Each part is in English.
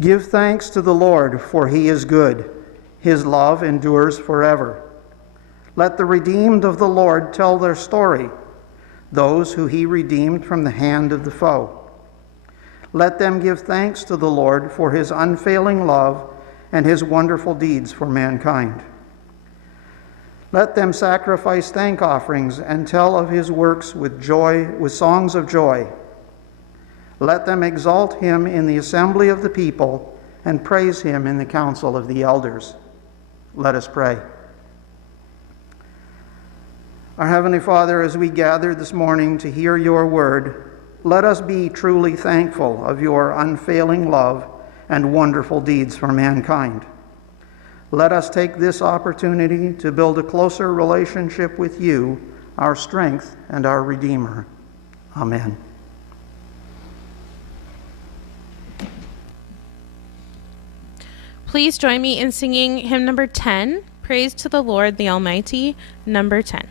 Give thanks to the Lord, for he is good. His love endures forever. Let the redeemed of the Lord tell their story, those who he redeemed from the hand of the foe. Let them give thanks to the Lord for his unfailing love and his wonderful deeds for mankind. Let them sacrifice thank offerings and tell of his works with joy, with songs of joy. Let them exalt him in the assembly of the people and praise him in the council of the elders. Let us pray. Our Heavenly Father, as we gather this morning to hear your word, let us be truly thankful of your unfailing love and wonderful deeds for mankind. Let us take this opportunity to build a closer relationship with you, our strength and our Redeemer. Amen. Please join me in singing hymn number 10, Praise to the Lord the Almighty, number 10.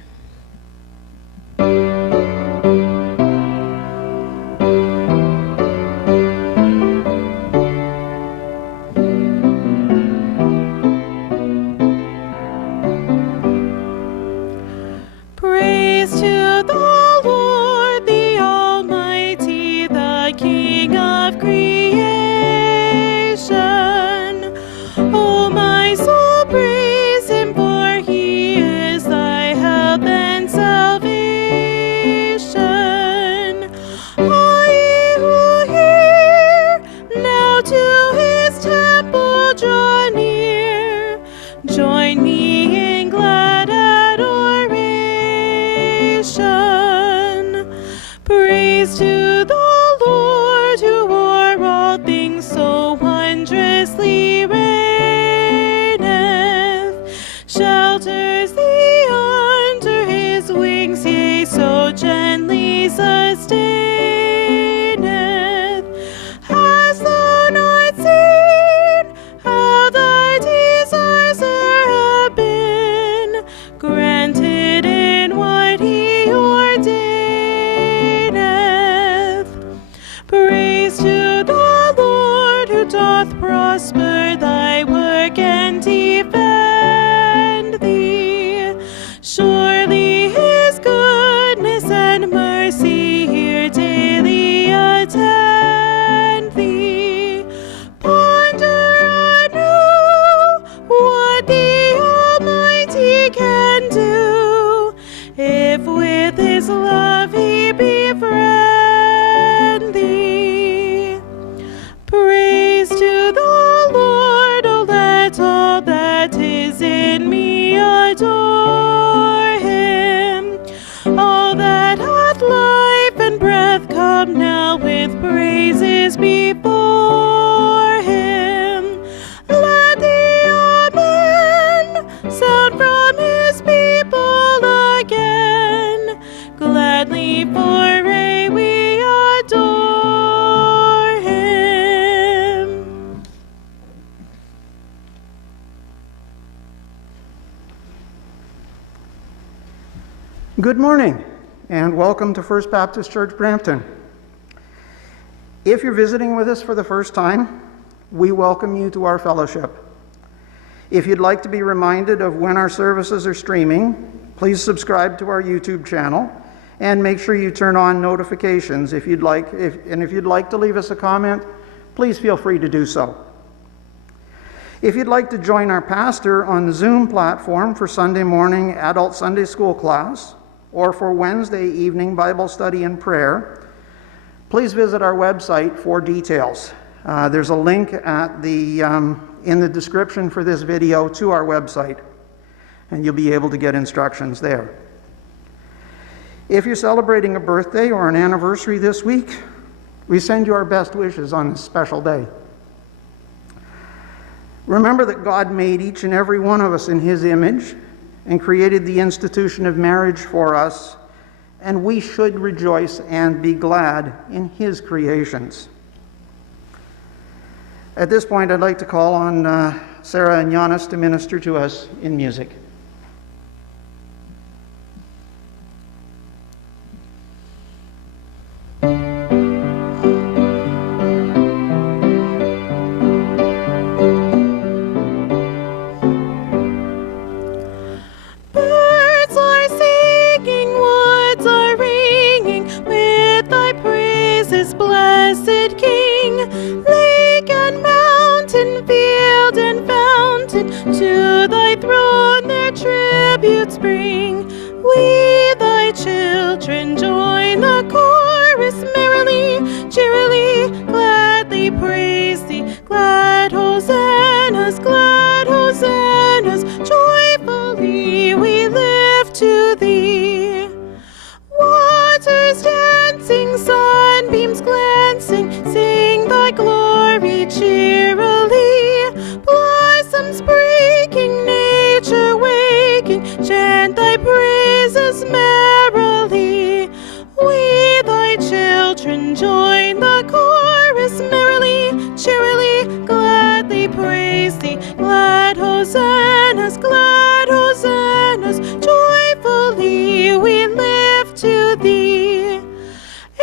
Praise to the Lord the Almighty, the King of creation. O my soul, praise him, for he is thy help and salvation. All ye who hear, now to his temple draw near. Join me in glad adoration. Praise to the Lord, who o'er all things so wondrously reigneth, shelters thee under his wings, yea, so gently sustaineth. Hast thou not seen how thy desires have been granted in what he ordaineth? Praise to the Lord, who doth prosper thy work and defend thee. Surely his goodness and mercy here daily attend thee. Ponder anew what the Almighty can do, if with his love he befriend thee. Praise to the Lord, oh let all that is in me adore him. All that hath life and breath, come now with praises before him. Let the amen sound from his people again. Gladly for aye we adore him. Good morning, and welcome to First Baptist Church Brampton. If you're visiting with us for the first time, we welcome you to our fellowship. If you'd like to be reminded of when our services are streaming, please subscribe to our YouTube channel and make sure you turn on notifications. If you'd like to leave us a comment, please feel free to do so. If you'd like to join our pastor on the Zoom platform for Sunday morning adult Sunday school class or for Wednesday evening Bible study and prayer, please visit our website for details. There's a link at in the description for this video to our website, and you'll be able to get instructions there. If you're celebrating a birthday or an anniversary this week, we send you our best wishes on this special day. Remember that God made each and every one of us in his image and created the institution of marriage for us, and we should rejoice and be glad in his creations. At this point, I'd like to call on Sarah and Giannis to minister to us in music. To thy throne their tributes bring. We, thy children, join the chorus merrily, cheerily, gladly praise thee. Glad hosannas, joyfully we lift to thee. Waters dancing, sunbeams glancing, sing thy glory cheerily. Blossoms breaking, nature waking, chant thy praises merrily. We, thy children, join the chorus merrily, cheerily, gladly praise thee. Glad hosannas, joyfully we lift to thee.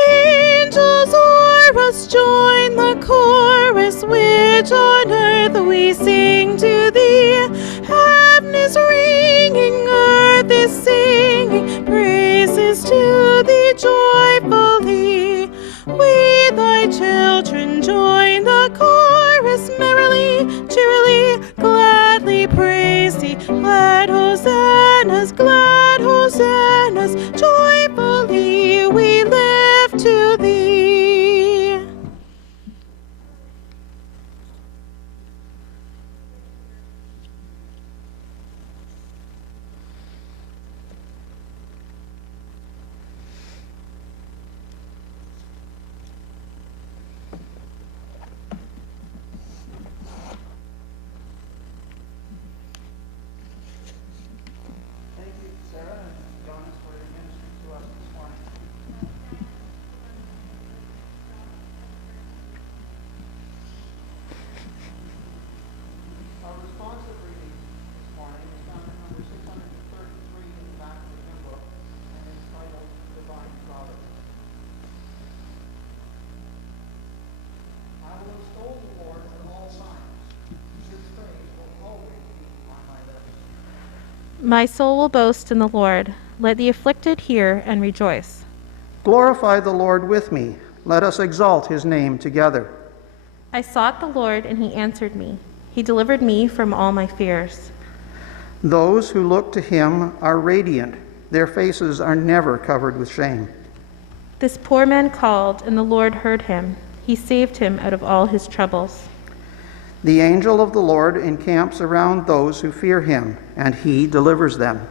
Angels o'er us join the chorus, which on earth we sing to thee. Heaven is ringing, earth is singing, praises to thee joyfully. We, thy children, join the chorus merrily, cheerily, gladly praise thee. Glad hosannas, joyfully we lift to thee. Thank you, Sarah and Jonas, for your ministry to us this morning. Our responsive reading this morning is found in number 633 in the back of the hymn book and is titled Divine Providence. I will extol the Lord at all times. His praise will always be on my lips. My soul will boast in the Lord. Let the afflicted hear and rejoice. Glorify the Lord with me. Let us exalt his name together. I sought the Lord, and he answered me. He delivered me from all my fears. Those who look to him are radiant. Their faces are never covered with shame. This poor man called, and the Lord heard him. He saved him out of all his troubles. The angel of the Lord encamps around those who fear him, and he delivers them.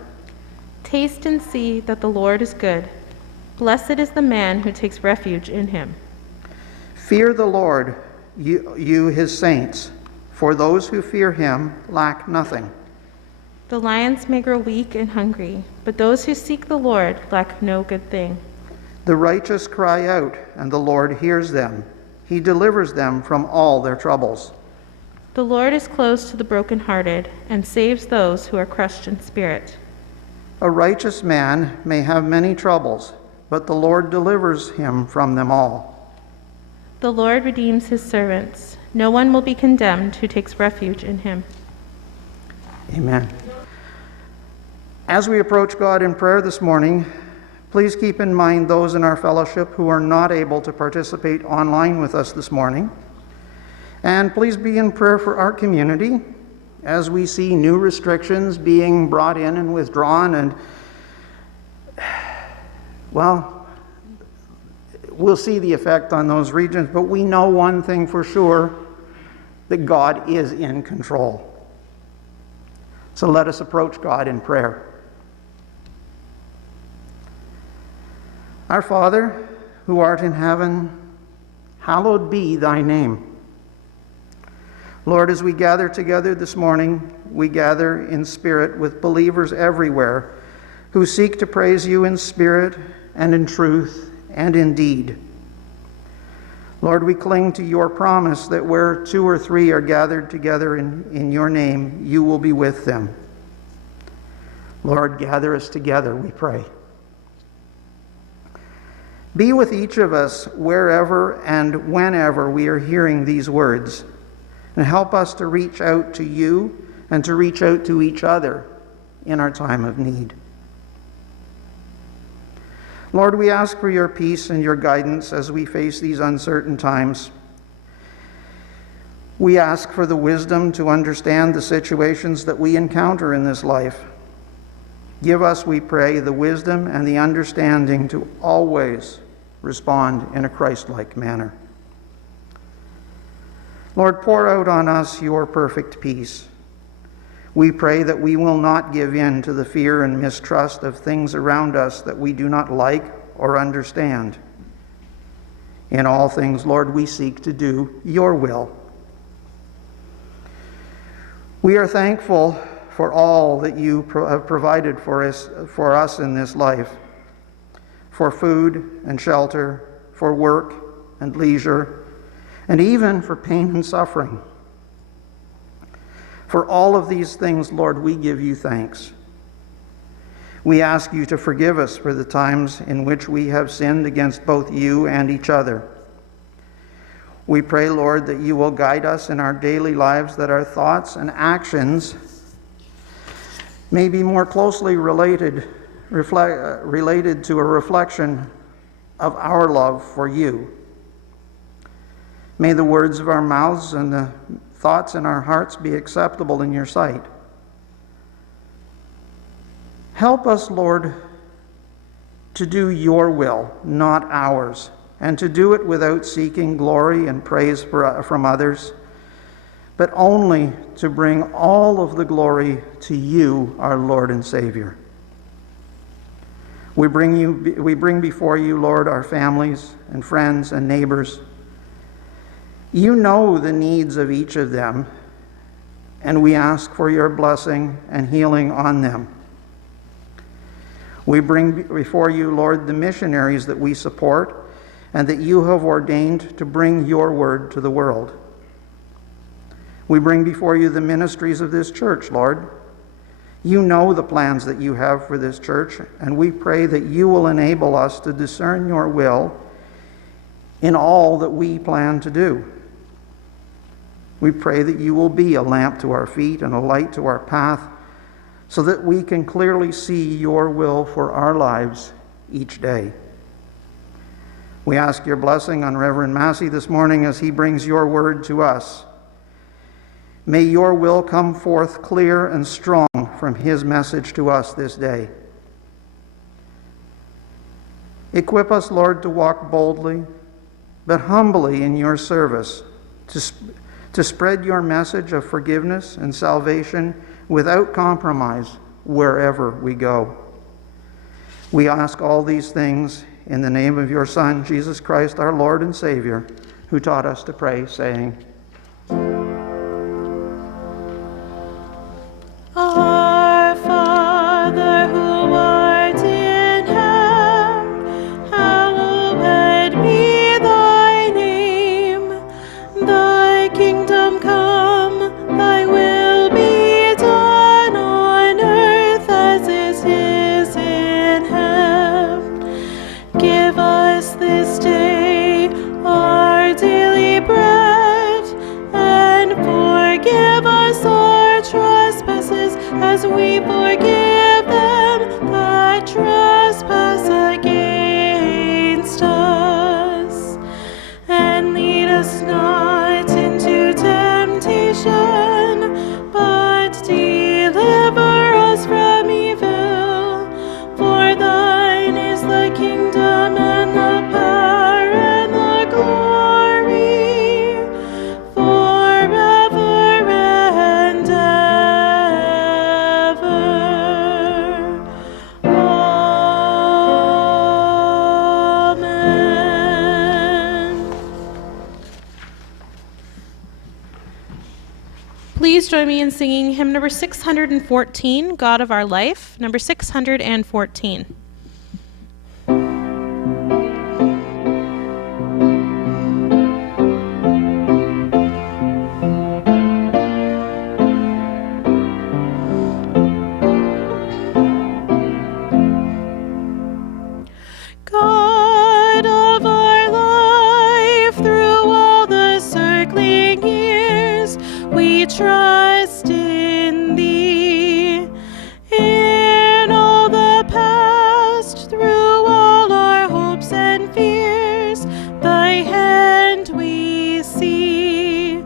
Taste and see that the Lord is good. Blessed is the man who takes refuge in him. Fear the Lord, you his saints, for those who fear him lack nothing. The lions may grow weak and hungry, but those who seek the Lord lack no good thing. The righteous cry out, and the Lord hears them. He delivers them from all their troubles. The Lord is close to the brokenhearted and saves those who are crushed in spirit. A righteous man may have many troubles, but the Lord delivers him from them all. The Lord redeems his servants. No one will be condemned who takes refuge in him. Amen. As we approach God in prayer this morning, please keep in mind those in our fellowship who are not able to participate online with us this morning. And please be in prayer for our community as we see new restrictions being brought in and withdrawn. And, well, we'll see the effect on those regions, but we know one thing for sure, that God is in control. So let us approach God in prayer. Our Father, who art in heaven, hallowed be thy name. Lord, as we gather together this morning, we gather in spirit with believers everywhere who seek to praise you in spirit and in truth and in deed. Lord, we cling to your promise that where 2 or 3 are gathered together in your name, you will be with them. Lord, gather us together, we pray. Be with each of us wherever and whenever we are hearing these words, and help us to reach out to you and to reach out to each other in our time of need. Lord, we ask for your peace and your guidance as we face these uncertain times. We ask for the wisdom to understand the situations that we encounter in this life. Give us, we pray, the wisdom and the understanding to always respond in a Christ-like manner. Lord, pour out on us your perfect peace. We pray that we will not give in to the fear and mistrust of things around us that we do not like or understand. In all things, Lord, we seek to do your will. We are thankful for all that you have provided for us in this life, for food and shelter, for work and leisure, and even for pain and suffering. For all of these things, Lord, we give you thanks. We ask you to forgive us for the times in which we have sinned against both you and each other. We pray, Lord, that you will guide us in our daily lives, that our thoughts and actions may be more closely related to a reflection of our love for you. May the words of our mouths and the thoughts in our hearts be acceptable in your sight. Help us, Lord, to do your will, not ours, and to do it without seeking glory and praise from others, but only to bring all of the glory to you, our Lord and Savior. We bring before you, Lord, our families and friends and neighbors. You know the needs of each of them, and we ask for your blessing and healing on them. We bring before you, Lord, the missionaries that we support and that you have ordained to bring your word to the world. We bring before you the ministries of this church, Lord. You know the plans that you have for this church, and we pray that you will enable us to discern your will in all that we plan to do. We pray that you will be a lamp to our feet and a light to our path, so that we can clearly see your will for our lives each day. We ask your blessing on Reverend Massey this morning as he brings your word to us. May your will come forth clear and strong from his message to us this day. Equip us, Lord, to walk boldly, but humbly in your service, to spread your message of forgiveness and salvation without compromise wherever we go. We ask all these things in the name of your Son, Jesus Christ, our Lord and Savior, who taught us to pray, saying, Our Father who art in heaven, hallowed be thy name. Thy kingdom come, thy will be done on earth as it is in heaven. Give us this day our daily bread, and forgive us our trespasses as we forgive them that trespass against us. And lead us not into temptation, but deliver us from evil. For thine is the kingdom and the power and the glory forever and ever. Amen. Please join me in singing hymn number 614, God of Our Life, number 614. God of our life, through all the circling years, we trust in thee. In all the past, through all our hopes and fears, thy hand we see.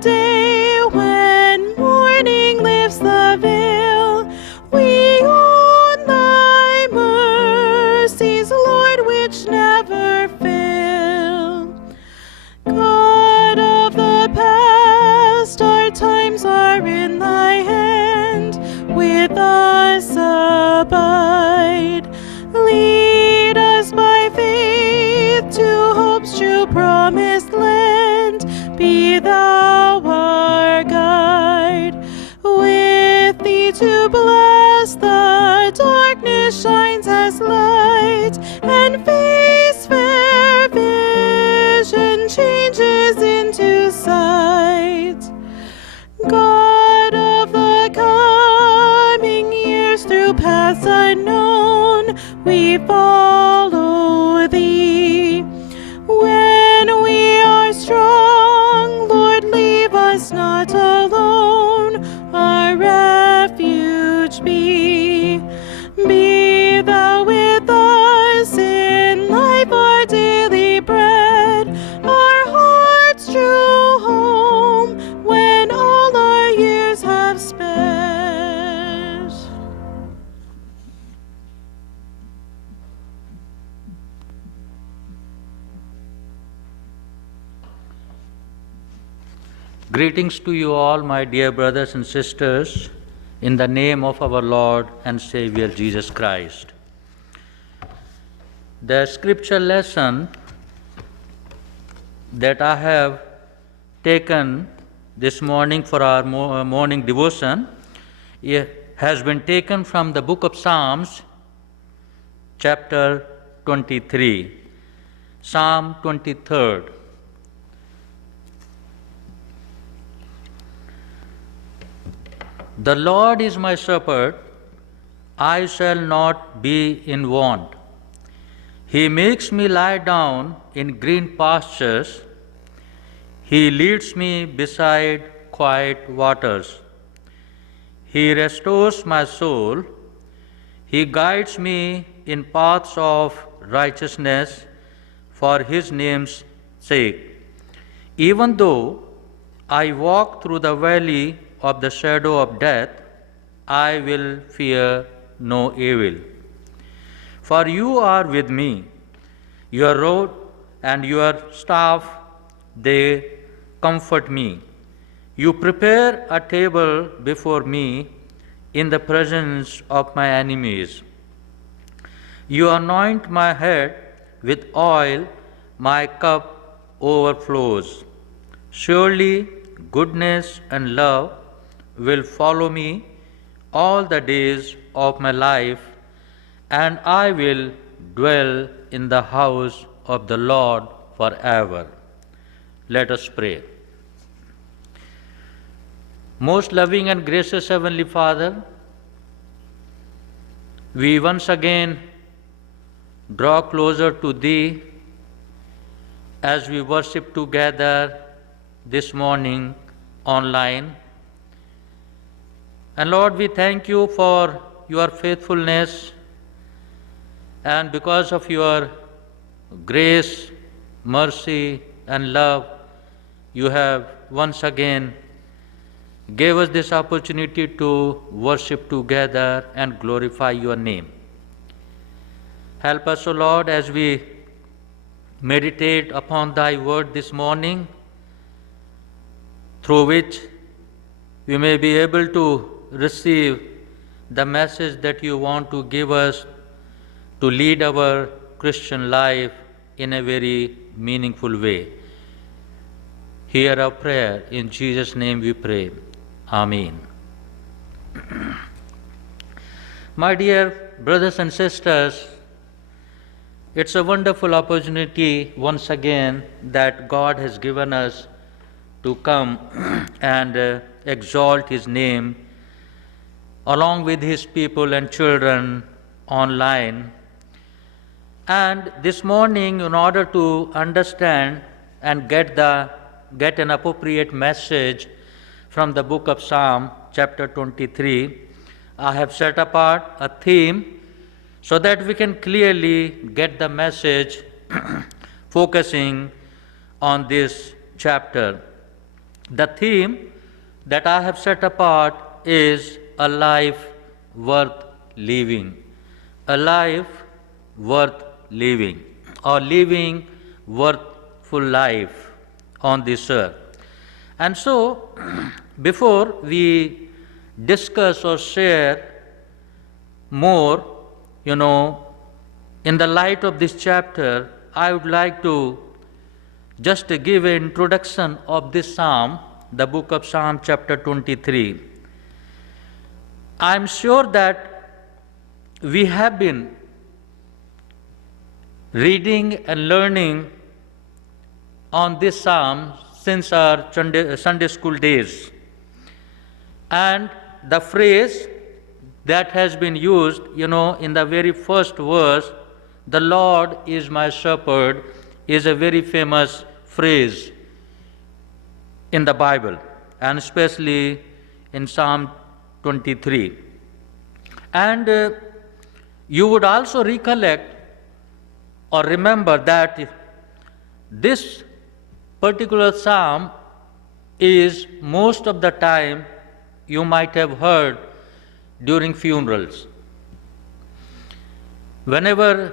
day when morning lifts the veil, we own thy mercies, Lord, which never fail. God of the past, our times are in thy hand. With us abide. Lead us by faith to hope's true promised land. Be thou our guide. With thee to bless, the darkness shines as light, and faith's fair vision changes into sight. God of the coming years, through paths unknown, we follow thee. When we are strong, Lord, leave us not alone, our refuge be. Be thou with us in life, our daily bread, our heart's true home, when all our years have sped. Greetings to you all, my dear brothers and sisters, in the name of our Lord and Savior Jesus Christ. The scripture lesson that I have taken this morning for our morning devotion has been taken from the book of Psalms, chapter 23, Psalm 23rd. The Lord is my shepherd, I shall not be in want. He makes me lie down in green pastures. He leads me beside quiet waters. He restores my soul. He guides me in paths of righteousness for his name's sake. Even though I walk through the valley of the shadow of death, I will fear no evil. For you are with me. Your rod and your staff, they comfort me. You prepare a table before me in the presence of my enemies. You anoint my head with oil, my cup overflows. Surely goodness and love will follow me all the days of my life, and I will dwell in the house of the Lord forever. Let us pray. Most loving and gracious Heavenly Father, we once again draw closer to Thee as we worship together this morning online. And Lord, we thank you for your faithfulness, and because of your grace, mercy, and love, you have once again gave us this opportunity to worship together and glorify your name. Help us, O Lord, as we meditate upon thy word this morning, through which we may be able to receive the message that you want to give us to lead our Christian life in a very meaningful way. Hear our prayer. In Jesus' name we pray. Amen. My dear brothers and sisters, it's a wonderful opportunity once again that God has given us to come and exalt His name along with His people and children online. And this morning, in order to understand and get an appropriate message from the book of Psalm, chapter 23, I have set apart a theme so that we can clearly get the message focusing on this chapter. the theme that I have set apart is a life worth living. A life worth living, or living worthful life on this earth. And so, before we discuss or share more, in the light of this chapter, I would like to just give an introduction of this psalm, the book of Psalm chapter 23. I am sure that we have been reading and learning on this psalm since our Sunday school days. And the phrase that has been used, in the very first verse, "The Lord is my shepherd," is a very famous phrase in the Bible, and especially in Psalm 23. And you would also recollect or remember that this particular psalm is most of the time you might have heard during funerals. Whenever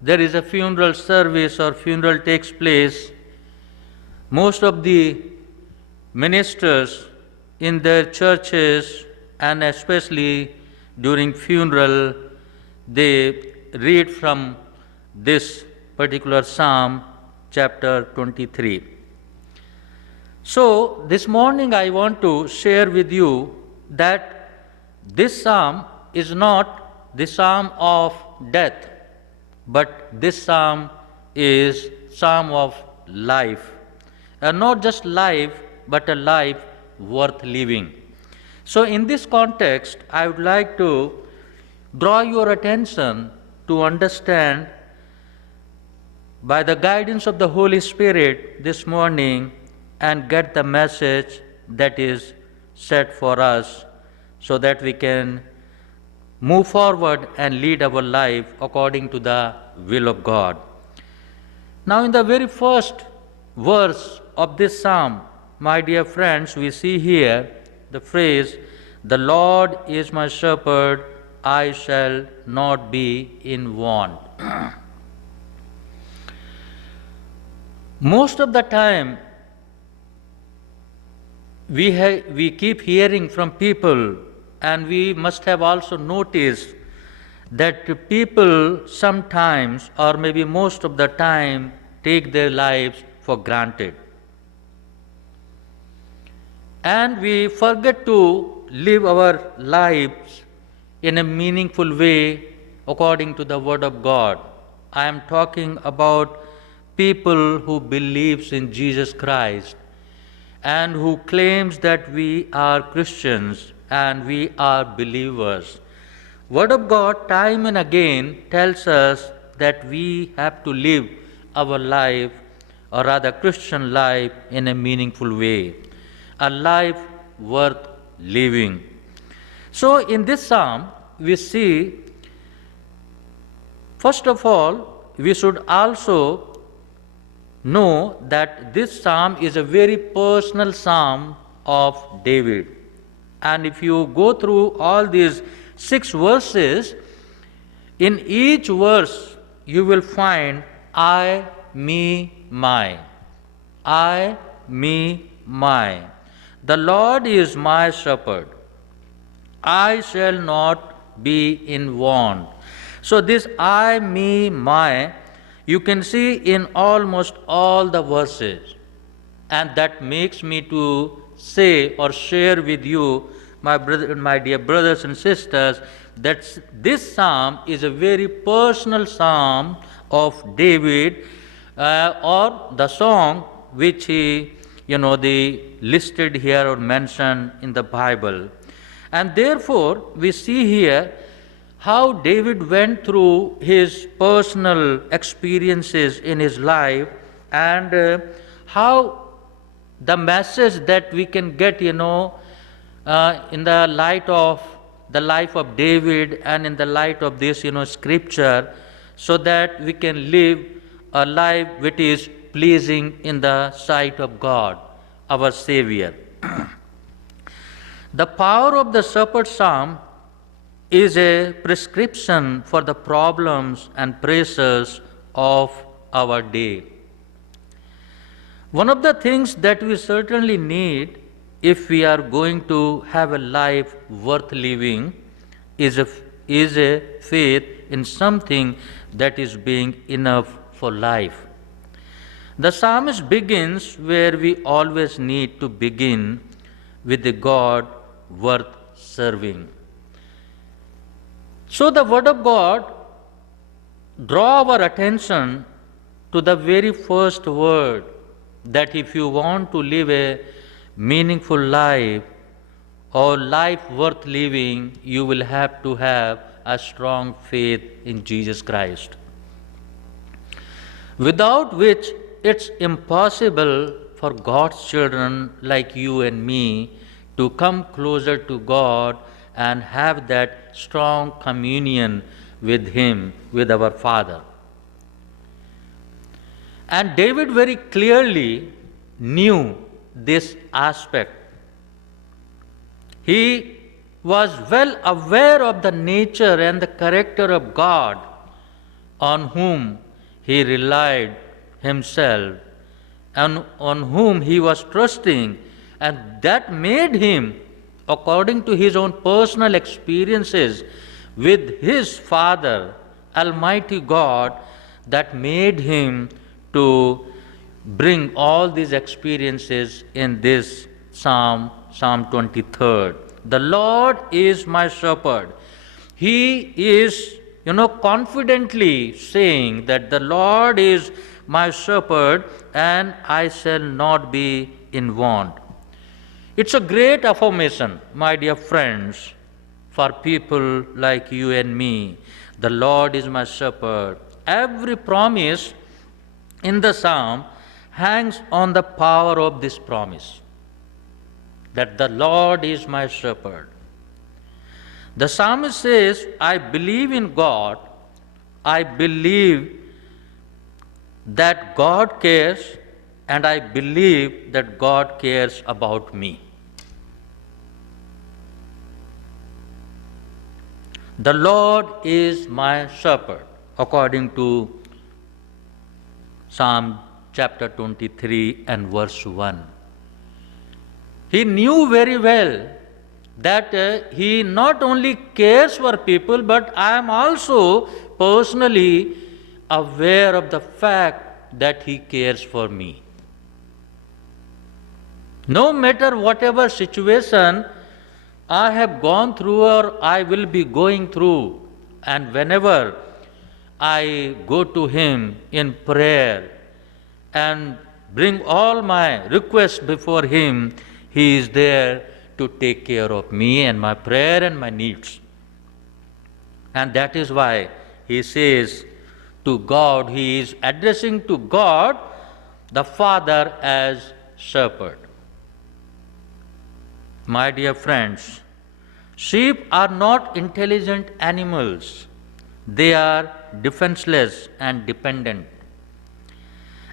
there is a funeral service or funeral takes place, most of the ministers in their churches, and especially during funeral, they read from this particular psalm, chapter 23. So, this morning I want to share with you that this psalm is not the psalm of death, but this psalm is psalm of life. And not just life, but a life worth living. So in this context, I would like to draw your attention to understand, by the guidance of the Holy Spirit this morning, and get the message that is set for us, so that we can move forward and lead our life according to the will of God. Now, in the very first verse of this psalm, my dear friends, we see here the phrase, "The Lord is my shepherd, I shall not be in want." Most of the time, we keep hearing from people, and we must have also noticed that people sometimes, or maybe most of the time, take their lives for granted. And we forget to live our lives in a meaningful way according to the Word of God. I am talking about people who believes in Jesus Christ and who claims that we are Christians and we are believers. Word of God time and again tells us that we have to live our life, or rather Christian life, in a meaningful way, a life worth living. So in this psalm we see, first of all, we should also know that this psalm is a very personal psalm of David. And if you go through all these 6 verses, in each verse you will find I, me, my. I, me, my. The Lord is my shepherd. I shall not be in want. So this I, me, my, you can see in almost all the verses. And that makes me to say or share with you, my dear brothers and sisters, that this psalm is a very personal psalm of David, or the song which he, they listed here or mentioned in the Bible. And therefore, we see here how David went through his personal experiences in his life, and how the message that we can get, in the light of the life of David and in the light of this, scripture, so that we can live a life which is pleasing in the sight of God, our Savior. The power of the Shepherd Psalm is a prescription for the problems and pressures of our day. One of the things that we certainly need if we are going to have a life worth living is a faith in something that is being enough for life. The psalmist begins where we always need to begin, with a God worth serving. So the Word of God draw our attention to the very first word, that if you want to live a meaningful life or life worth living, you will have to have a strong faith in Jesus Christ, without which it's impossible for God's children like you and me to come closer to God and have that strong communion with Him, with our Father. And David very clearly knew this aspect. He was well aware of the nature and the character of God on whom he relied himself and on whom he was trusting, and that made him, according to his own personal experiences with his Father, Almighty God, that made him to bring all these experiences in this Psalm 23rd. The Lord is my shepherd. He is, confidently saying that the Lord is my shepherd and I shall not be in want. It's a great affirmation, my dear friends, for people like you and me. The Lord is my shepherd. Every promise in the psalm hangs on the power of this promise, that the Lord is my shepherd. The psalmist says, I believe in God. I believe that God cares, and I believe that God cares about me. The Lord is my shepherd, according to Psalm chapter 23 and verse 1. He knew very well that he not only cares for people, but I am also personally aware of the fact that he cares for me. No matter whatever situation I have gone through or I will be going through, and whenever I go to him in prayer and bring all my requests before him, he is there to take care of me and my prayer and my needs. And that is why he says to God, he is addressing to God, the Father, as shepherd. My dear friends, sheep are not intelligent animals. They are defenseless and dependent.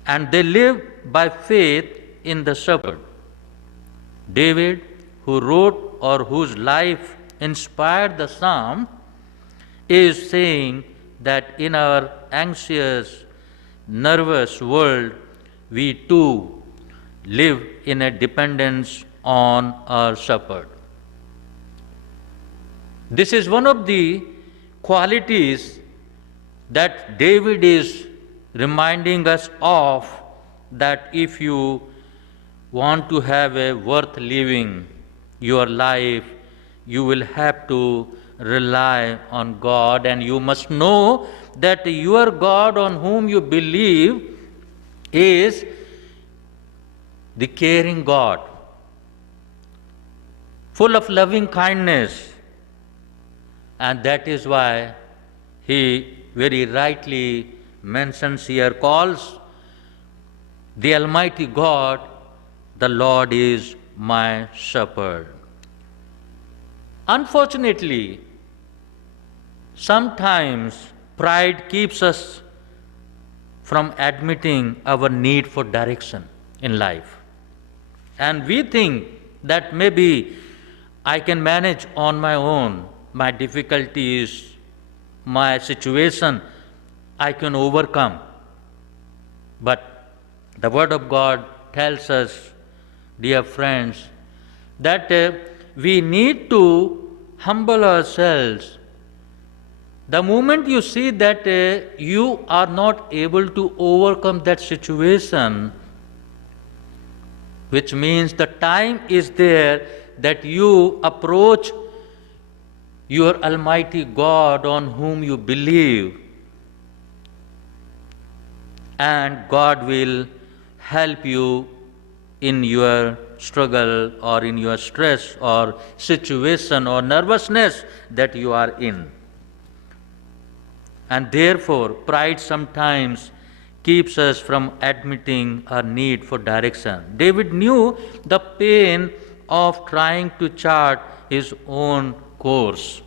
And they live by faith in the shepherd. David, who wrote or whose life inspired the psalm, is saying that in our anxious, nervous world, we too live in a dependence on our shepherd. This is one of the qualities that David is reminding us of, that if you want to have a worth living your life, you will have to rely on God, and you must know that your God on whom you believe is the caring God, full of loving kindness. And that is why he very rightly mentions here, calls the Almighty God, the Lord is my shepherd. Unfortunately, sometimes pride keeps us from admitting our need for direction in life. And we think that maybe I can manage on my own, my difficulties, my situation, I can overcome. But the Word of God tells us, dear friends, that we need to humble ourselves. The moment you see that you are not able to overcome that situation, which means the time is there that you approach your Almighty God on whom you believe, and God will help you in your struggle or in your stress or situation or nervousness that you are in. And therefore, pride sometimes keeps us from admitting our need for direction. David knew the pain of trying to chart his own course.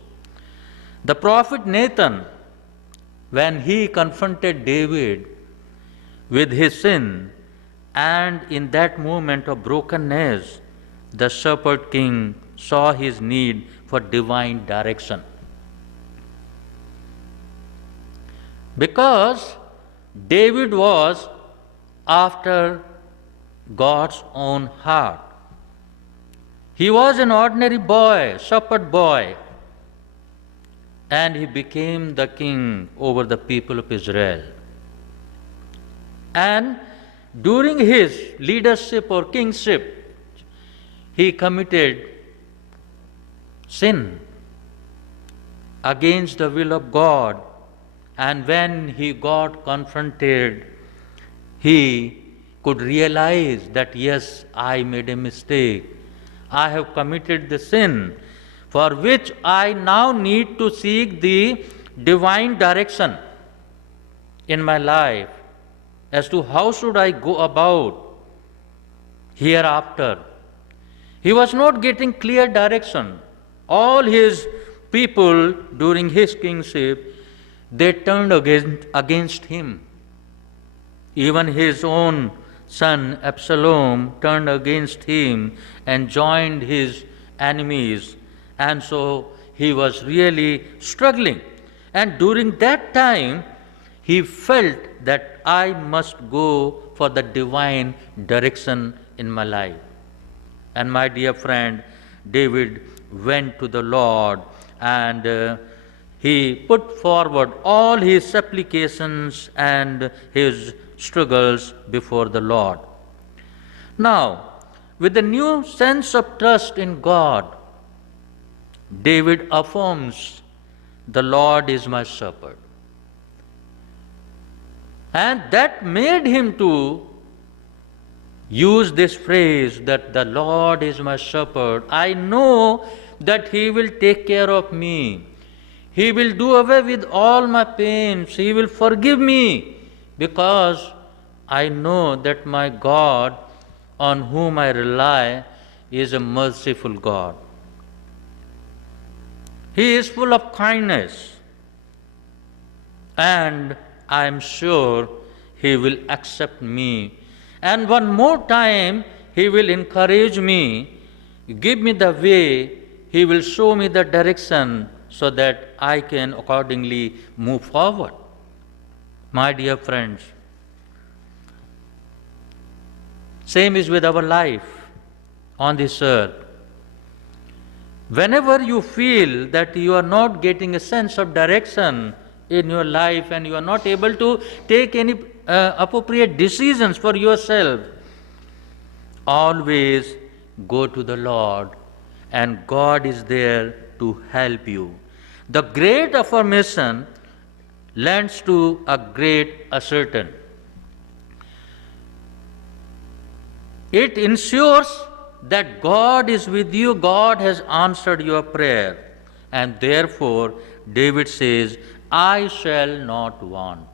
The prophet Nathan, when he confronted David with his sin, and in that moment of brokenness, the shepherd king saw his need for divine direction. Because David was after God's own heart. He was an ordinary boy, shepherd boy, and he became the king over the people of Israel. And during his leadership or kingship, he committed sin against the will of God. And when he got confronted, he could realize that, yes, I made a mistake. I have committed the sin for which I now need to seek the divine direction in my life as to how should I go about hereafter. He was not getting clear direction. All his people during his kingship, they turned against him. Even his own son Absalom turned against him and joined his enemies. And so he was really struggling. And during that time, he felt that I must go for the divine direction in my life. And my dear friend, David went to the Lord and he put forward all his supplications and his struggles before the Lord. Now, with a new sense of trust in God, David affirms, "The Lord is my shepherd." And that made him to use this phrase that the Lord is my shepherd. I know that He will take care of me. He will do away with all my pains. He will forgive me because I know that my God on whom I rely is a merciful God. He is full of kindness, and I am sure He will accept me. And one more time, He will encourage me, give me the way, He will show me the direction so that I can accordingly move forward. My dear friends, same is with our life on this earth. Whenever you feel that you are not getting a sense of direction in your life and you are not able to take any appropriate decisions for yourself, always go to the Lord, and God is there to help you. The great affirmation lends to a great ascertain. It ensures that God is with you, God has answered your prayer. And therefore, David says, I shall not want.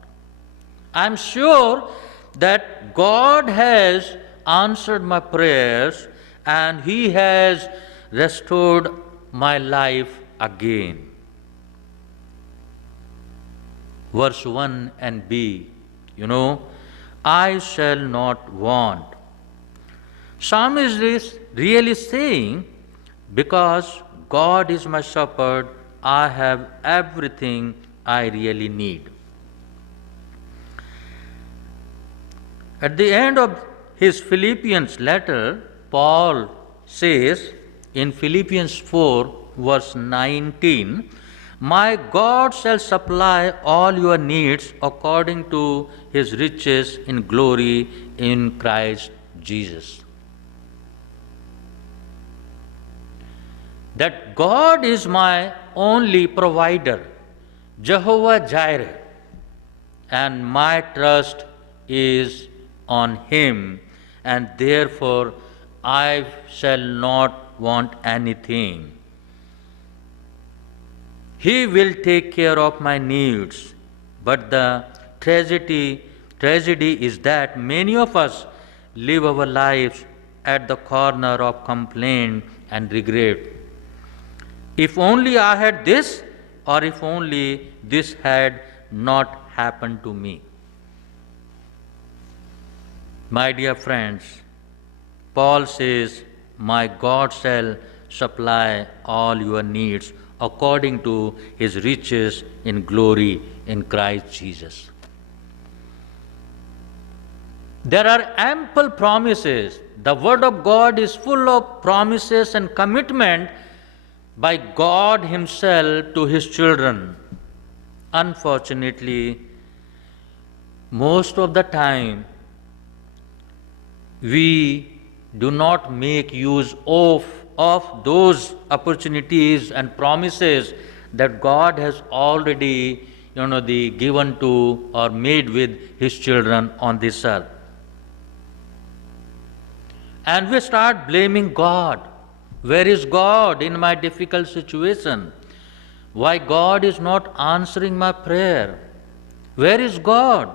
I am sure that God has answered my prayers and He has restored my life again. Verse 1 and B, I shall not want. Psalmist is really saying, because God is my shepherd, I have everything I really need. At the end of his Philippians letter, Paul says in Philippians 4, verse 19, "My God shall supply all your needs according to his riches in glory in Christ Jesus." That God is my only provider, Jehovah Jireh, and my trust is on him, and therefore I shall not want anything. He will take care of my needs. But the tragedy is that many of us live our lives at the corner of complaint and regret. If only I had this, or if only this had not happened to me. My dear friends, Paul says, "My God shall supply all your needs according to his riches in glory in Christ Jesus." There are ample promises. The Word of God is full of promises and commitment by God himself to his children. Unfortunately, most of the time, we do not make use of those opportunities and promises that God has already given to or made with his children on this earth. And we start blaming God. Where is God in my difficult situation? Why God is not answering my prayer? Where is God?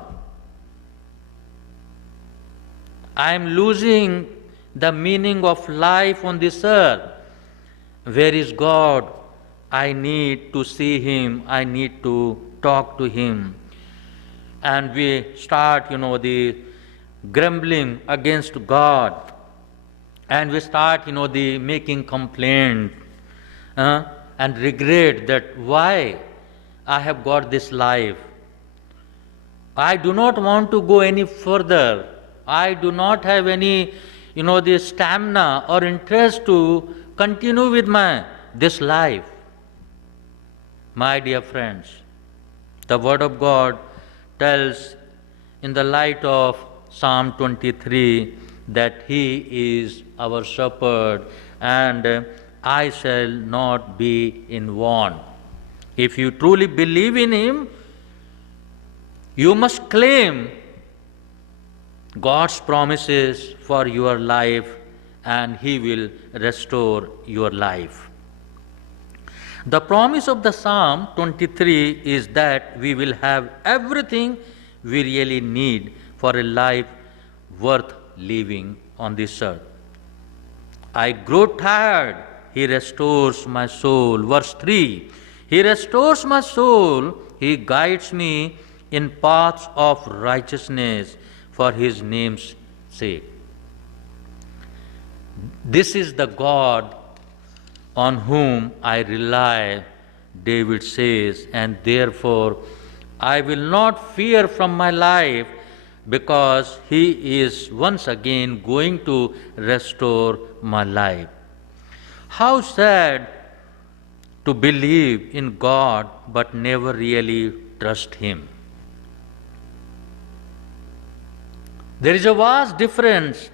I am losing the meaning of life on this earth. Where is God? I need to see him. I need to talk to him. And we start, the grumbling against God. And we start, the making complaint and regret that why I have got this life. I do not want to go any further. I do not have any, the stamina or interest to continue with this life. My dear friends, the Word of God tells in the light of Psalm 23 that he is our shepherd and I shall not be in want. If you truly believe in him, you must claim God's promises for your life and he will restore your life. The promise of the Psalm 23 is that we will have everything we really need for a life worth living on this earth. I grow tired, he restores my soul. Verse 3, he restores my soul, he guides me in paths of righteousness for his name's sake. This is the God on whom I rely, David says, and therefore I will not fear from my life, because he is once again going to restore my life. How sad to believe in God but never really trust him. There is a vast difference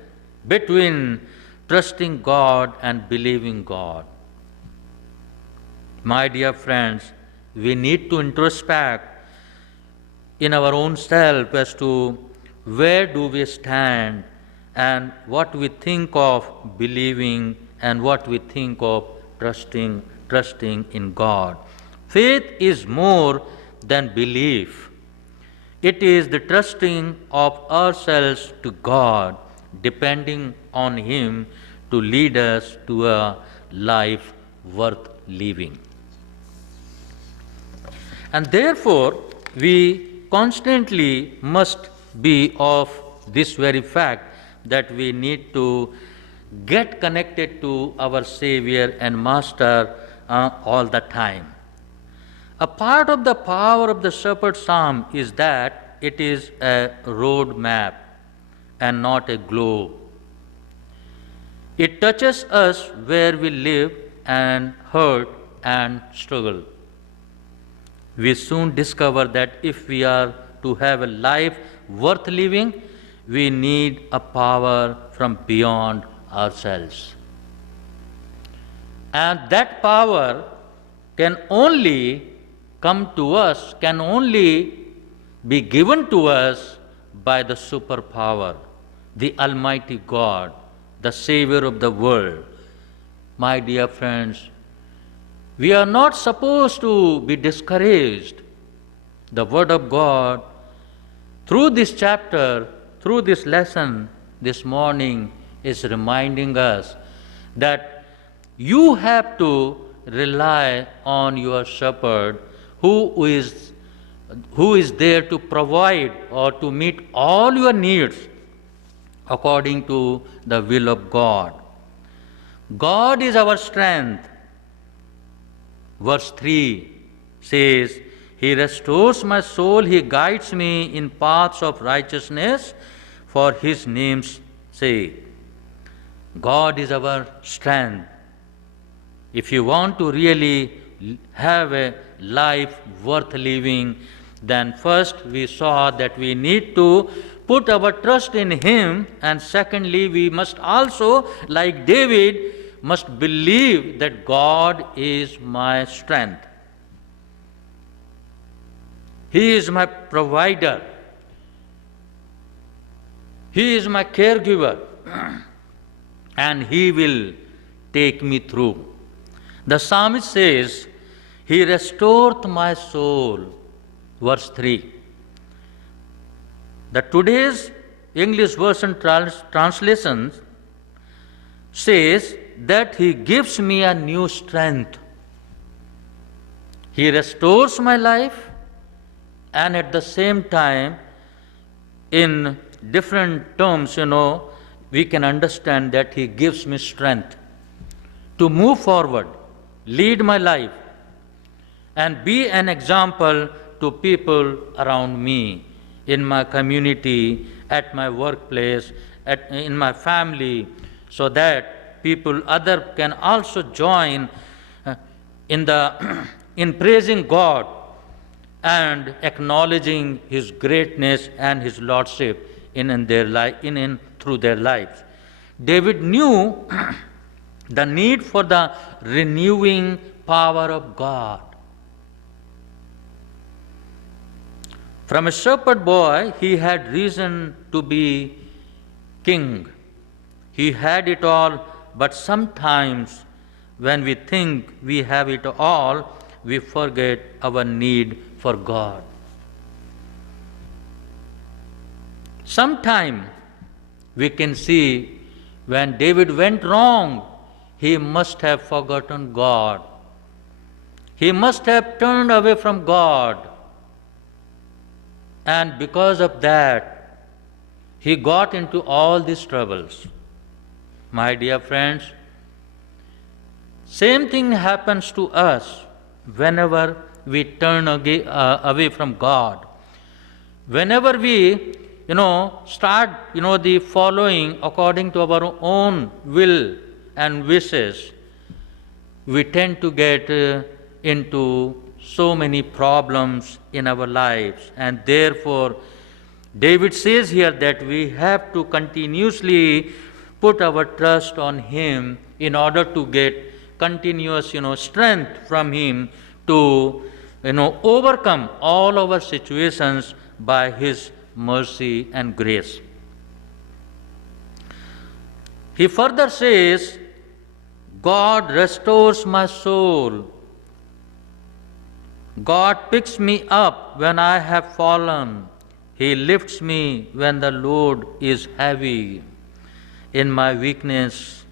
between trusting God and believing God. My dear friends, we need to introspect in our own self as to where do we stand and what we think of believing and what we think of trusting in God. Faith is more than belief. It is the trusting of ourselves to God, depending on him to lead us to a life worth living. And therefore, we constantly must be of this very fact that we need to get connected to our Savior and Master all the time. A part of the power of the Shepherd Psalm is that it is a road map and not a globe. It touches us where we live and hurt and struggle. We soon discover that if we are to have a life worth living, we need a power from beyond ourselves. And that power can only come to us, can only be given to us by the superpower, the Almighty God, the Savior of the world. My dear friends, we are not supposed to be discouraged. The Word of God, through this chapter, through this lesson this morning, is reminding us that you have to rely on your shepherd who is there to provide or to meet all your needs according to the will of God. God is our strength. Verse 3 says, He restores my soul, He guides me in paths of righteousness for His name's sake. God is our strength. If you want to really have a life worth living, then first we saw that we need to put our trust in Him, and secondly, we must also, like David, must believe that God is my strength. He is my provider. He is my caregiver. And He will take me through. The psalmist says, He restored my soul. Verse 3. The today's English version translation says that He gives me a new strength. He restores my life, and at the same time, in different terms, we can understand that He gives me strength to move forward, lead my life, and be an example to people around me, in my community, at my workplace, in my family, so that other can also join in praising God and acknowledging His greatness and His lordship through their lives. David knew the need for the renewing power of God. From a shepherd boy, he had reason to be king. He had it all, but sometimes when we think we have it all, we forget our need for God. Sometime we can see when David went wrong, he must have forgotten God. He must have turned away from God. And because of that, he got into all these troubles. My dear friends, same thing happens to us whenever we turn away from God. Whenever we, start, the following according to our own will and wishes, we tend to get into so many problems in our lives. And therefore, David says here that we have to continuously put our trust on Him in order to get continuous, strength from Him to, overcome all our situations by His mercy and grace. He further says, God restores my soul. God picks me up when I have fallen. He lifts me when the load is heavy. In my weakness,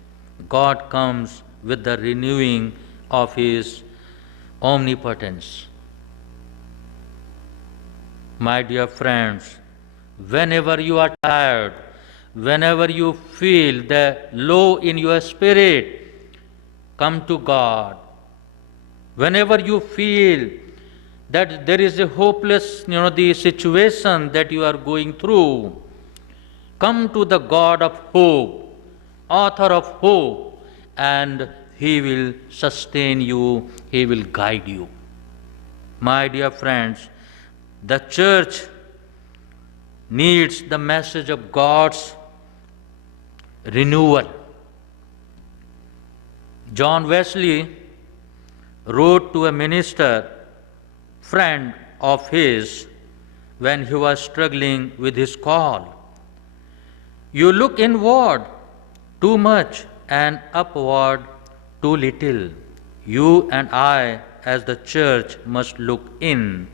God comes with the renewing of His omnipotence. My dear friends, whenever you are tired, whenever you feel the low in your spirit, come to God. Whenever you feel that there is a hopeless, the situation that you are going through, come to the God of hope, author of hope, and He will sustain you, He will guide you. My dear friends, the church needs the message of God's renewal. John Wesley wrote to a minister friend of his when he was struggling with his call. You look inward too much and upward too little. You and I, as the church, must look in,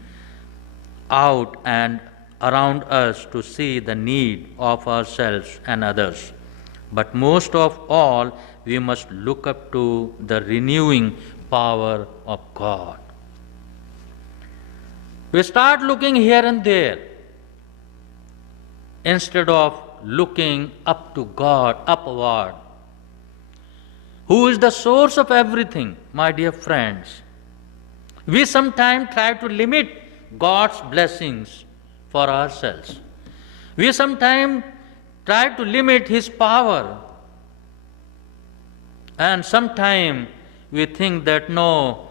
out, and around us to see the need of ourselves and others. But most of all, we must look up to the renewing power of God. We start looking here and there instead of looking up to God, upward. Who is the source of everything, my dear friends? We sometimes try to limit God's blessings for ourselves. We sometimes try to limit His power. And sometimes we think that no,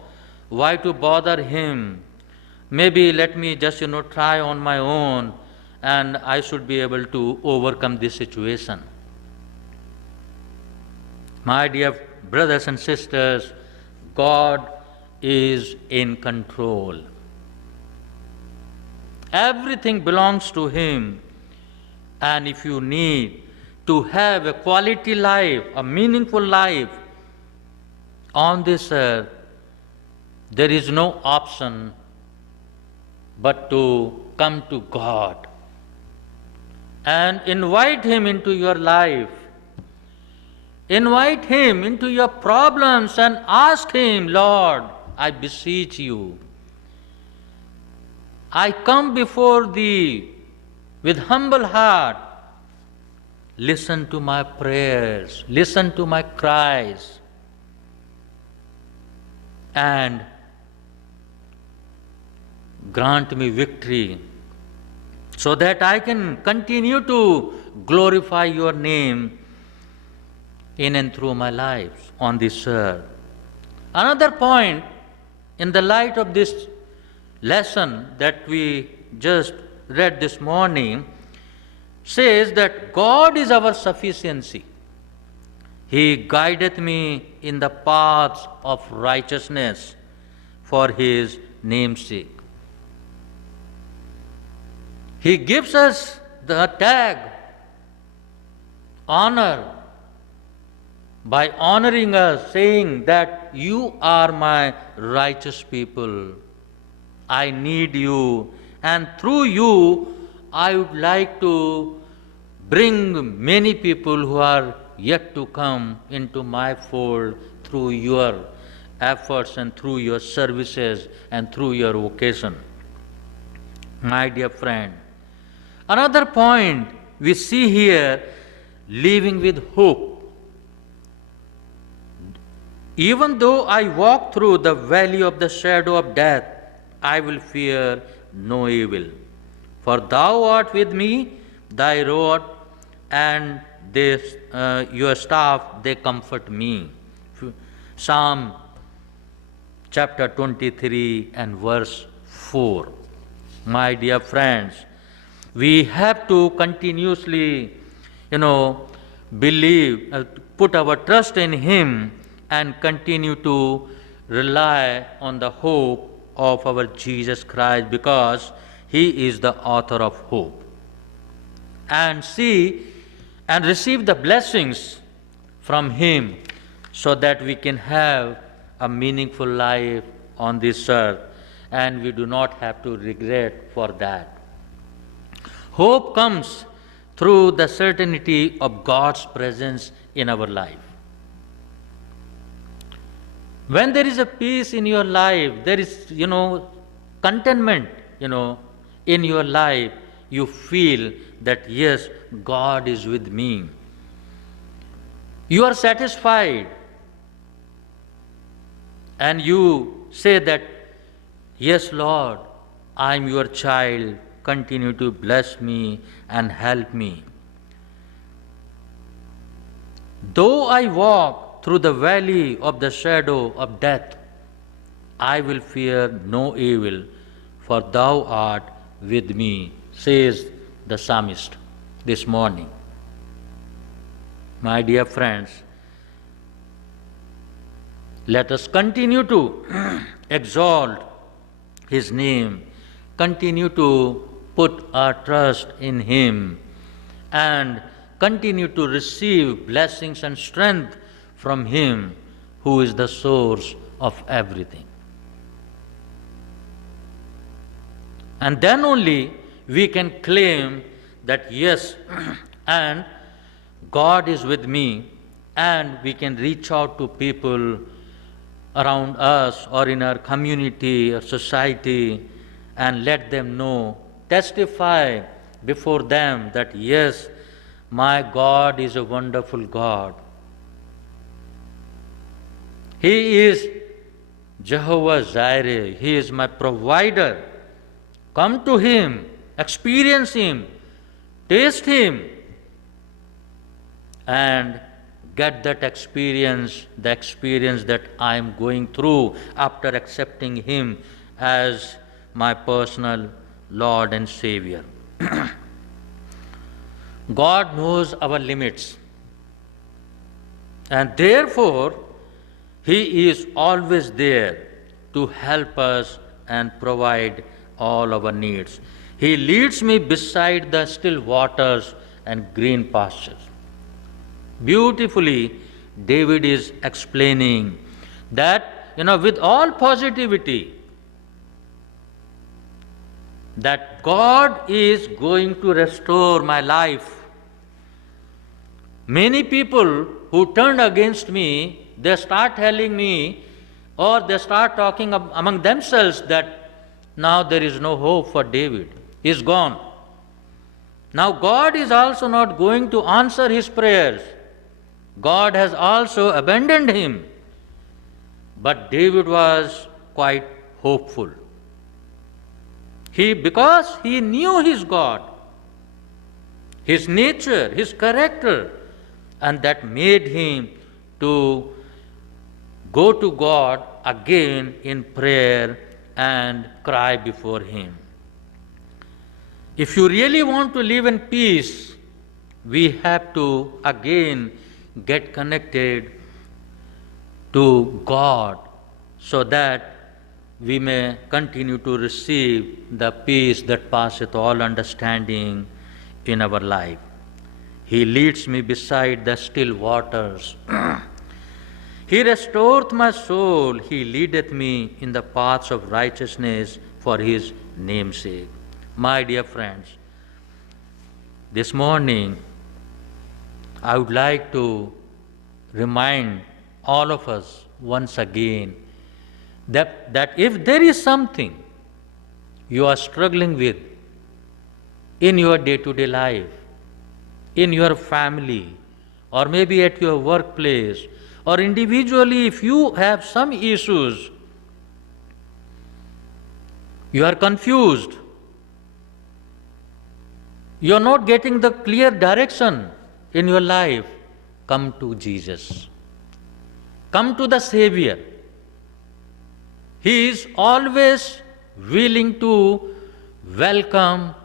why to bother Him? Maybe let me just, try on my own and I should be able to overcome this situation. My dear brothers and sisters, God is in control. Everything belongs to Him. And if you need to have a quality life, a meaningful life on this earth, there is no option but to come to God and invite Him into your life. Invite Him into your problems and ask Him, Lord, I beseech you. I come before Thee with humble heart. Listen to my prayers, listen to my cries, and grant me victory so that I can continue to glorify your name in and through my life on this earth. Another point, in the light of this lesson that we just read this morning, says that God is our sufficiency. He guideth me in the paths of righteousness for His name's sake. He gives us the tag, honor, by honoring us, saying that you are my righteous people. I need you, and through you, I would like to bring many people who are yet to come into my fold through your efforts and through your services and through your vocation. My dear friend, another point we see here, living with hope. Even though I walk through the valley of the shadow of death, I will fear no evil. For thou art with me, thy rod and your staff, they comfort me. Psalm chapter 23 and verse 4. My dear friends, we have to continuously, believe, put our trust in Him and continue to rely on the hope of our Jesus Christ, because He is the author of hope. And see and receive the blessings from Him so that we can have a meaningful life on this earth, and we do not have to regret for that. Hope comes through the certainty of God's presence in our life. When there is a peace in your life, there is, contentment, in your life, you feel that yes, God is with me. You are satisfied and you say that, yes, Lord, I am your child, continue to bless me and help me. Though I walk through the valley of the shadow of death, I will fear no evil, for thou art with me, says the psalmist this morning. My dear friends, let us continue to exalt His name, continue to put our trust in Him, and continue to receive blessings and strength from Him who is the source of everything. And then only we can claim that yes, and God is with me, and we can reach out to people around us or in our community or society and let them know, testify before them that yes, my God is a wonderful God. He is Jehovah Jireh. He is my provider. Come to Him, experience Him, taste Him, and get that experience, the experience that I am going through after accepting Him as my personal Lord and Savior. God knows our limits, and therefore He is always there to help us and provide all our needs. He leads me beside the still waters and green pastures. Beautifully, David is explaining that, with all positivity, that God is going to restore my life. Many people who turned against me, they start telling me, or they start talking among themselves that now there is no hope for David. He is gone. Now God is also not going to answer his prayers. God has also abandoned him. But David was quite hopeful. Because he knew his God, his nature, his character, and that made him to go to God again in prayer and cry before Him. If you really want to live in peace, we have to again get connected to God so that we may continue to receive the peace that passeth all understanding in our life. He leads me beside the still waters. He restoreth my soul. He leadeth me in the paths of righteousness for His name's sake. My dear friends, this morning I would like to remind all of us once again that if there is something you are struggling with in your day-to-day life, in your family, or maybe at your workplace, or individually, if you have some issues, you are confused, you are not getting the clear direction in your life, come to Jesus. Come to the Savior. He is always willing to welcome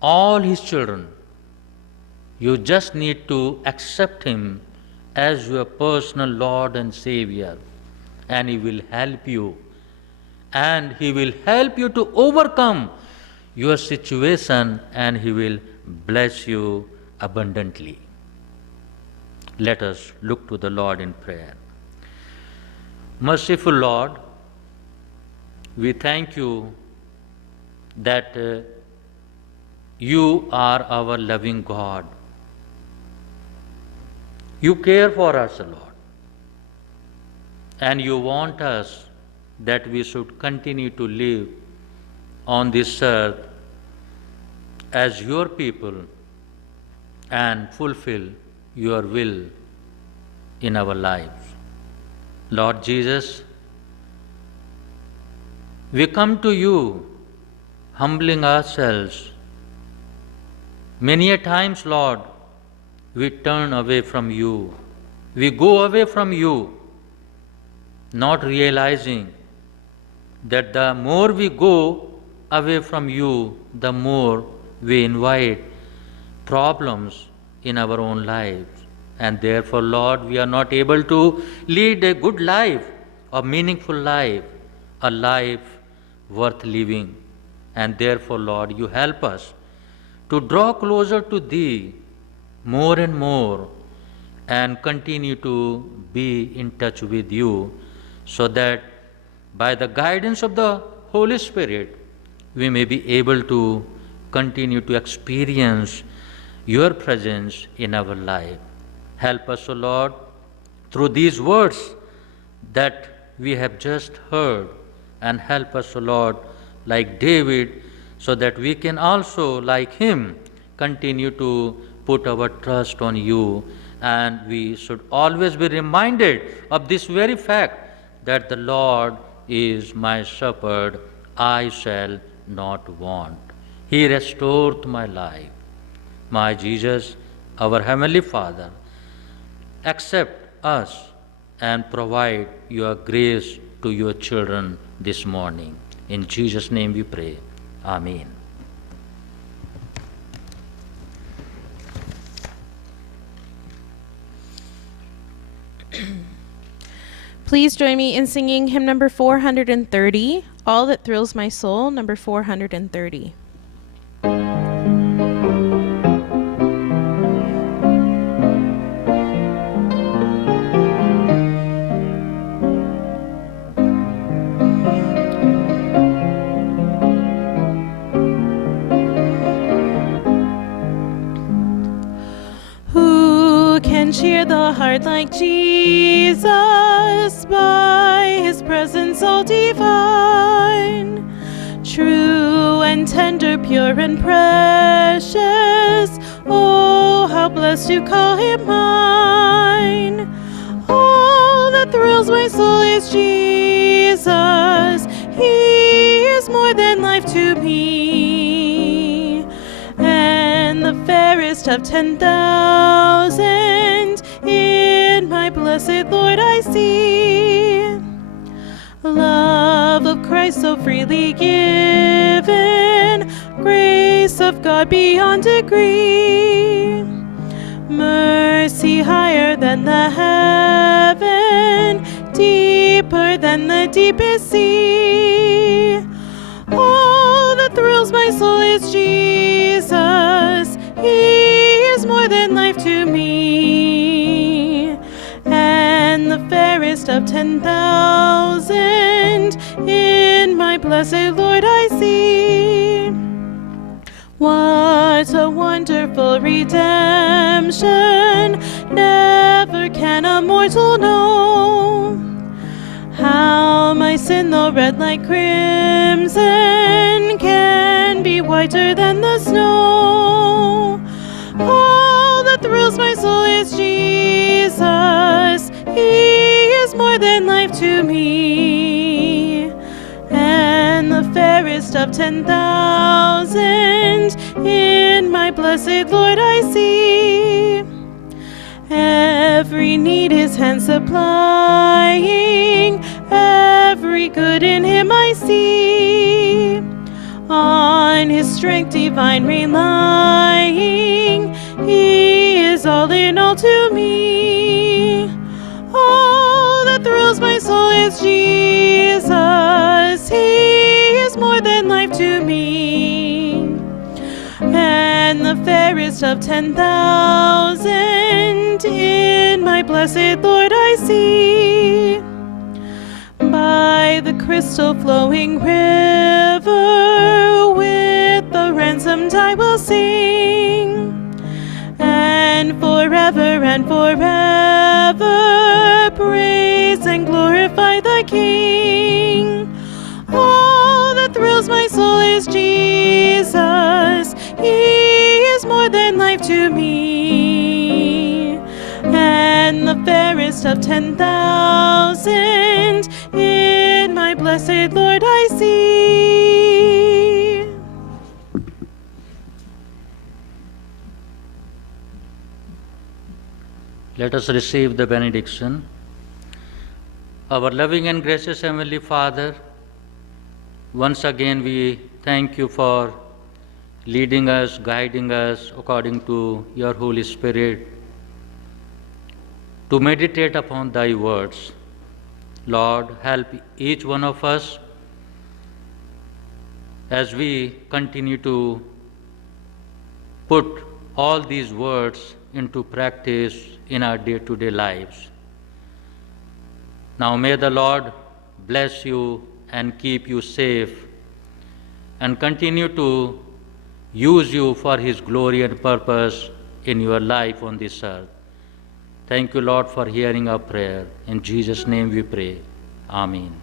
all His children. You just need to accept Him as your personal Lord and Savior, and He will help you. And He will help you to overcome your situation, and He will bless you abundantly. Let us look to the Lord in prayer. Merciful Lord, we thank You that You are our loving God. You care for us, Lord, and You want us that we should continue to live on this earth as Your people, and fulfill your will in our lives. Lord Jesus, we come to you humbling ourselves. Many a times, Lord, we turn away from you. We go away from you, not realizing that the more we go away from you, the more we invite problems in our own lives. And therefore, Lord, we are not able to lead a good life, a meaningful life, a life worth living. And therefore, Lord, you help us to draw closer to Thee more and more and continue to be in touch with you, so that by the guidance of the Holy Spirit, we may be able to continue to experience your presence in our life. Help us, O Lord, through these words that we have just heard, and help us, O Lord, like David, so that we can also, like him, continue to put our trust on you. And we should always be reminded of this very fact, that the Lord is my shepherd, I shall not want. He restored my life. My Jesus, our Heavenly Father, accept us and provide your grace to your children this morning. In Jesus' name we pray. Amen. Please join me in singing hymn number 430, All That Thrills My Soul, number 430. Who can cheer the heart like Jesus by his presence all divine? True and tender, pure and precious, oh, how blessed to call him mine. All that thrills my soul is Jesus, he is more than life to me. And the fairest of 10,000 in my blessed Lord I see. Love of Christ so freely given, grace of God beyond degree, mercy higher than the heaven, deeper than the deepest sea. All that thrills my soul is Jesus, he is more than life to me. And the fairest of 10,000 in my blessed Lord I see. What a wonderful redemption, never can a mortal know. How my sin, though red like crimson, can be whiter than the snow. All that thrills my soul is Jesus, he is more than life to me. And the fairest of 10,000 in my blessed Lord I see. Every need his hand supplying, every good in him I see. On his strength divine relying, he is all in all to me. All that thrills my soul is Jesus, he is more than life to me. And the fairest of 10,000 in my blessed Lord I see. By the crystal flowing river, with the ransomed I will sing. And forever praise and glorify the King. All that thrills my soul is Jesus, he is more than life to me. fairest of 10,000, in my blessed Lord I see. Let us receive the benediction. Our loving and gracious Heavenly Father, once again we thank you for leading us, guiding us according to your Holy Spirit to meditate upon thy words. Lord, help each one of us as we continue to put all these words into practice in our day-to-day lives. Now may the Lord bless you and keep you safe and continue to use you for His glory and purpose in your life on this earth. Thank you, Lord, for hearing our prayer. In Jesus' name we pray. Amen.